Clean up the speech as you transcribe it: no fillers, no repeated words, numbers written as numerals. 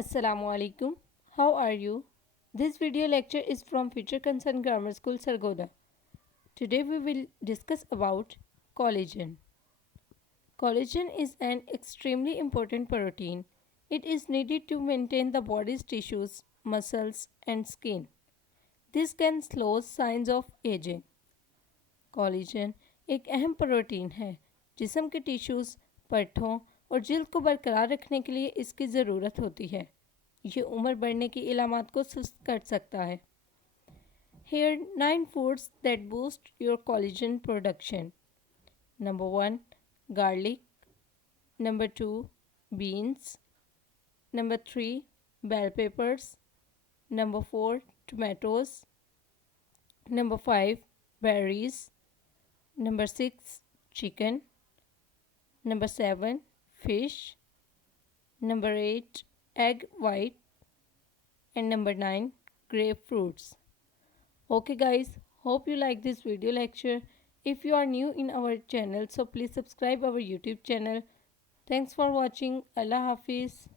Assalamu alaikum. How are you? This video lecture is from Future Concern Grammar School Sargoda. Today we will discuss about collagen. Collagen is an extremely important protein. It is needed to maintain the body's tissues, muscles and skin. This can slow signs of aging. Collagen एक अहम protein है। जिस्म के tissues, पट्ठों और जल्द को बरकरार रखने के लिए इसकी ज़रूरत होती है। ये उम्र बढ़ने की इलामात को सुस्त कर सकता है। Here 9 foods that boost your collagen production. Number 1. Garlic. Number 2. Beans. Number 3. Bell peppers. Number 4. Tomatoes. Number 5. Berries. Number 6. Chicken. Number 7. Fish. Number 8. Egg white. And number 9. Grapefruits. Okay guys, hope you like this video lecture. If you are new in our channel, so please subscribe our YouTube channel. Thanks for watching. Allah Hafiz.